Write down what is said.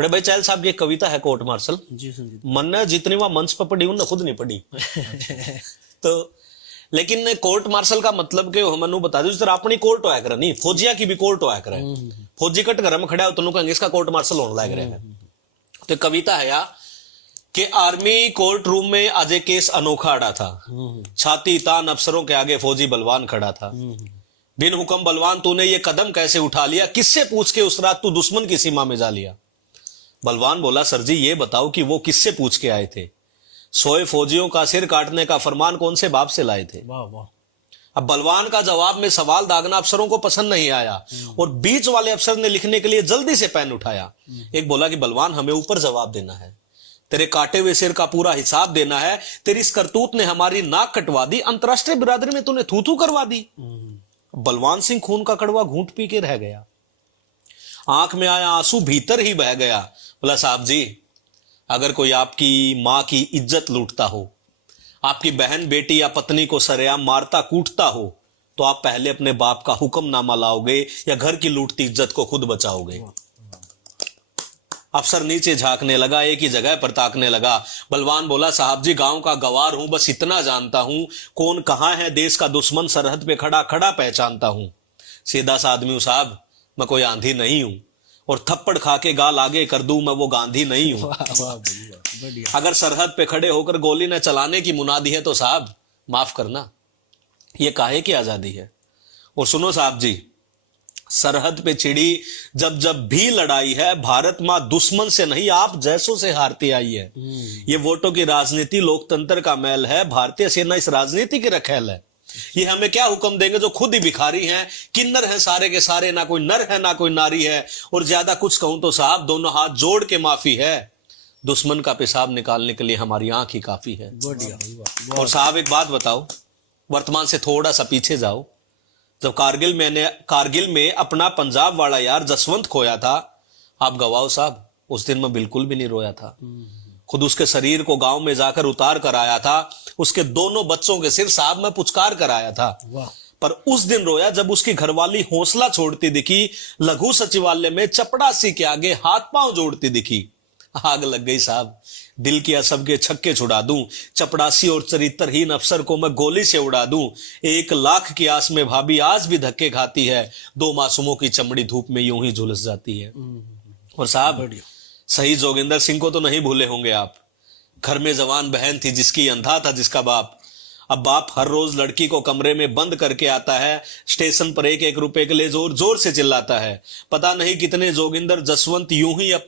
बड़े भाई चहल साहब की एक कविता है कोर्ट मार्शल जी संजीत। मन ने जितनी वहां मंच पर पढ़ी उनने खुद नहीं पढ़ी। तो लेकिन कोर्ट मार्शल का मतलब के हमनु बता दो, जिस तरह अपनी कोर्ट होया करे नहीं, फौजिया की भी कोर्ट होया करे। फौजी कट घर में खड़ा हो तो कहेंगे इसका कोर्ट मार्शल होने लग रहे हैं। तो कविता है या कि आर्मी कोर्ट रूम में आज एक केस अनोखा अड़ा था। छाती तान अफसरों के आगे फौजी बलवान खड़ा था। बिन हुक्म बलवान तूने ये कदम कैसे उठा लिया, किससे पूछ के उस रात तू दुश्मन की सीमा में जा लिया। बलवान बोला सर जी ये बताओ कि वो किससे पूछ के आए थे, सोए फौजियों का सिर काटने का फरमान कौन से बाप से लाए थे। वाह वाह। अब बलवान का जवाब में सवाल दागना अफसरों को पसंद नहीं आया और बीच वाले अफसर ने लिखने के लिए जल्दी से पेन उठाया। एक बोला कि बलवान हमें ऊपर जवाब देना है, तेरे काटे हुए सिर का पूरा हिसाब देना है, तेरी इस करतूत ने हमारी नाक कटवा दी, अंतरराष्ट्रीय बिरादरी में तूने थू थू करवा दी। बलवान सिंह खून का कड़वा घूंट पी के रह गया, आंख में आया आंसू भीतर ही बह गया। बोला साहब जी अगर कोई आपकी मां की इज्जत लूटता हो, आपकी बहन बेटी या पत्नी को सरेआम मारता कूटता हो, तो आप पहले अपने बाप का हुक्मनामा लाओगे या घर की लूटती इज्जत को खुद बचाओगे। अफसर नीचे झांकने लगा, एक ही जगह पर ताकने लगा। बलवान बोला साहब जी गांव का गवार हूं, बस इतना जानता हूं कौन कहां है देश का दुश्मन, सरहद पे खड़ा खड़ा पहचानता हूं। सीधा सा आदमी हूं साहब, मैं कोई आंधी नहीं हूं, और थप्पड़ खा के गाल आगे कर दूं मैं वो गांधी नहीं हूं। अगर सरहद पे खड़े होकर गोली न चलाने की मुनादी है तो साहब माफ करना, ये काहे की आजादी है। और सुनो साहब जी, सरहद पे छिड़ी जब जब भी लड़ाई है, भारत मां दुश्मन से नहीं आप जैसों से हारती आई है। ये वोटों की राजनीति लोकतंत्र का मैल है, भारतीय सेना इस राजनीति की रखेल है। ये हमें क्या हुक्म देंगे जो खुद ही भिखारी हैं, किन्नर हैं सारे के सारे, ना कोई नर है ना कोई नारी है। और ज्यादा कुछ कहूं तो साहब दोनों हाथ जोड़ के माफी है, दुश्मन का पेशाब निकालने के लिए हमारी आंख ही काफी है। और साहब एक बात बताओ, वर्तमान से थोड़ा सा पीछे जाओ, जब कारगिल में अपना पंजाब वाला यार जसवंत खोया था, आप गवाओ साहब उस दिन मैं बिल्कुल भी नहीं रोया था। खुद उसके शरीर को गांव में जाकर उतार कर आया था, उसके दोनों बच्चों के सिर साहब मैं पुचकार कर आया था। पर उस दिन रोया जब उसकी घरवाली हौसला छोड़ती दिखी, लघु सचिवालय में चपड़ासी के आगे हाथ पांव जोड़ती दिखी। आग लग गई साहब, दिल किया सबके छक्के छुड़ा दूं, चपड़ासी और चरित्रहीन अफसर को मैं गोली से उड़ा दूं। 1 लाख की आस में भाभी आज भी धक्के खाती है, 2 मासूमों की चमड़ी धूप में यूं ही झुलस जाती है। और साहब शहीद जोगिंदर सिंह को तो नहीं भूले होंगे आप, घर में जवान बहन थी जिसकी, अंधा था जिसका बाप। अब बाप हर रोज लड़की को कमरे में बंद करके आता है, स्टेशन पर 1-1 रुपए के लिए जोर जोर से चिल्लाता है। पता नहीं कितने जोगिंदर जसवंत यूं ही